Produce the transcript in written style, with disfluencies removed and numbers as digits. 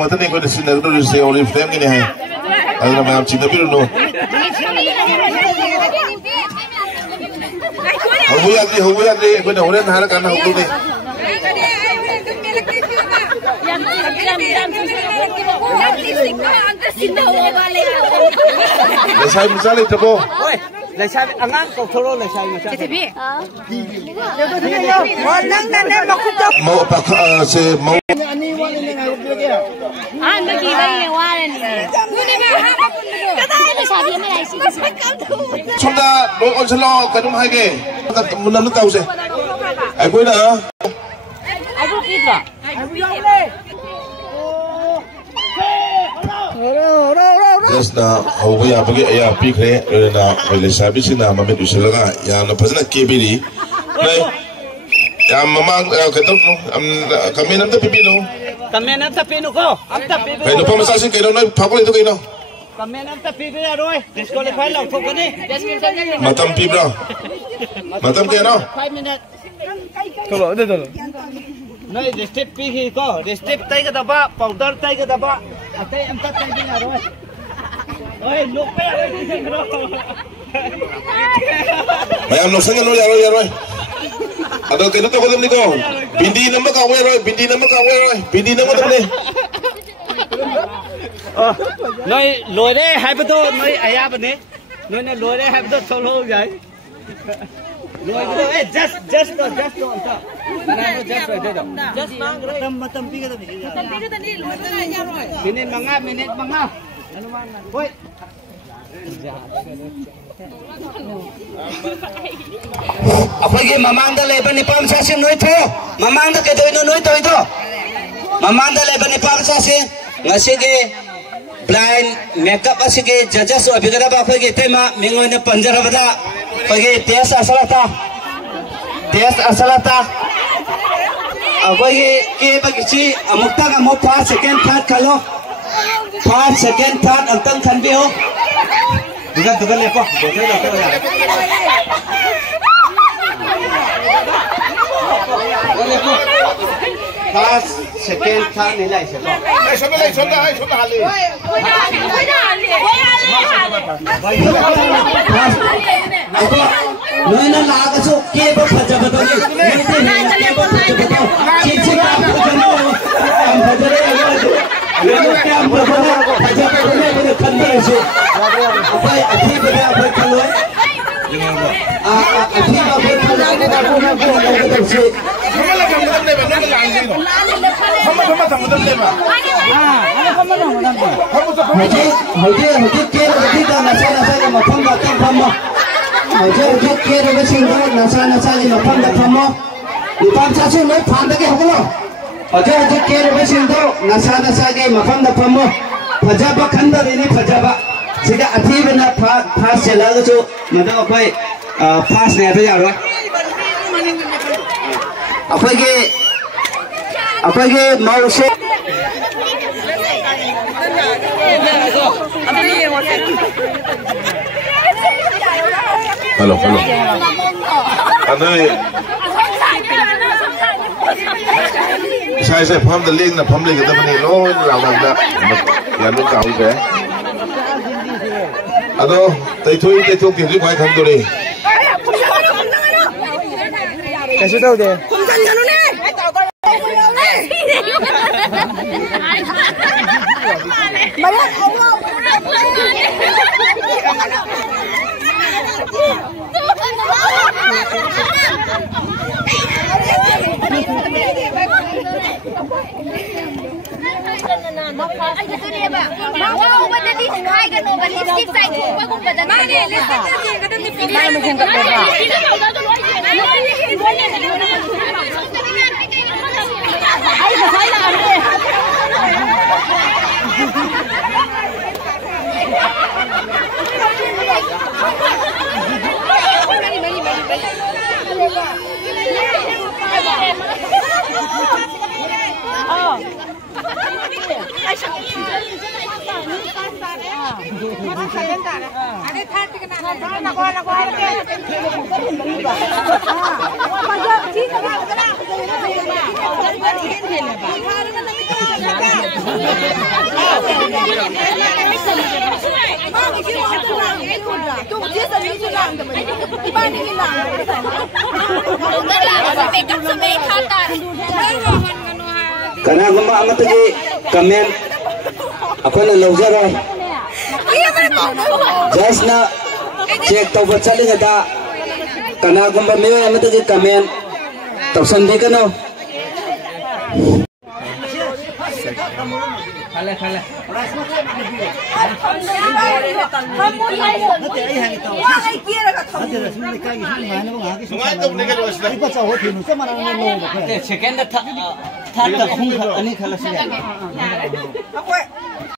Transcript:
Matane ko din sila doon sa olive flame gini hay. Ay na mga china pero no. Huwag ko na ulit na harap na huwag ko. Lesai misalnya itu po. Lesai angang kau thoro lesai macam. Tapi. Mau apa se mau. Lagi lagi waran ni. Kata ini sahaja ni sih. Sudah loh selo kadung hai ke. Mula lu tahu se. Aku ina. Aku kita. Yes na hawa ya bagi ya pikre na oleh sabi sina mami duselaga ya na pasna kebiri. Nai ya mama kata kami nanti pipi no. Kami nanti pipi no ko. Anta pipi. Kau lupa masa sih kau no pakul itu kau no. Kami nanti pipi ya roy. Disqualify lah kau ni. Matam pipi bro. Matam kau no. 5 minutes. Tolong, tolong. Nai step pipi ko. Step tay ke daba, powder tay ke daba. Atay anta tay ni roy. Oi, lupa ya. Mayam nok sangan no ya roy. Aduh kena tu kau ni ko. Bindi nama kau roy. Bindi nama kau roy. Bindi nama tu ni. Nai loi deh, hai betul. Nai ayah bene. Nai loi deh, hai betul. Tolong jai. Loi betul. Just anta. Mana just betul. Just mang roy. Matam pi kita ni. Matam pi kita ni. Loi deh ayah roy. Minit manga. Anu mana? Woi. Apa lagi mamang dah lepas ni pam sasin noi tu. Mamang dah kedoi noi tu itu. Mamang dah lepas ni pam sasin. Ngasih ke blind makeup asih ke judges so abis apa lagi tema minggu ni panjara pada. Pergi tes asalata. Apa lagi ke bagi si mukta kamu 5 second third kalau 5 second third antang kanbio. Dugan lepo. Pas second third nilai siapa? Sonda hali. Nona laga so ke ba faja betul ni. Nanti ke ba faja betul. Cici ka am fajare Nona ke am faja betul ni betul kandar se. Apa athi beda apa kalau? Athi apa kalau betul se. Apa lagi mau se? Halo. Saya paham dah link na paham link kita ni lo lawan dah. Yang lu tahu ke? Aduh, tadi tu kiri baik kan tu ni. Kasih tahu deh. Karena gumba amat lagi kamen aku na lawjaro just na check tau bachali ngada karena gumba mewa amat lagi kamen tau sandi kano खाले खाले second third